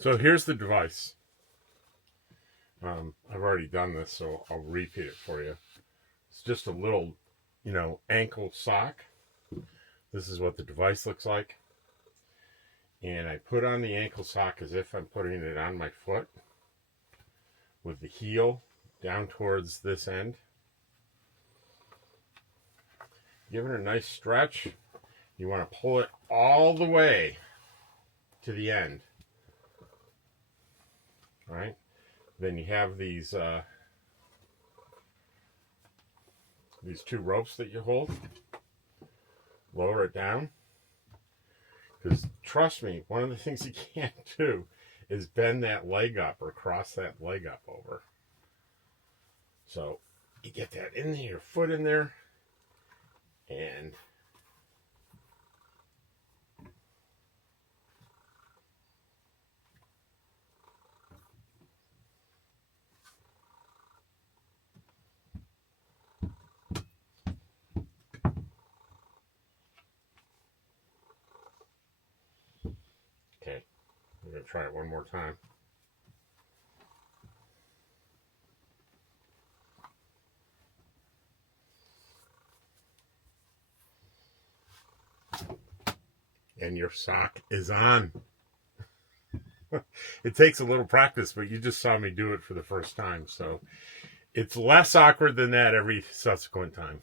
So here's the device. I've already done this, so I'll repeat it for you. It's just a little, ankle sock. This is what the device looks like. And I put on the ankle sock as if I'm putting it on my foot with the heel down towards this end. Give it a nice stretch. You want to pull it all the way to the end. All right? Then you have these two ropes that you hold. Lower it down. Because trust me, one of the things you can't do is bend that leg up or cross that leg up over. So you get that in there, your foot in there, and okay, I'm going to try it one more time. And your sock is on. It takes a little practice, but you just saw me do it for the first time. So it's less awkward than that every subsequent time.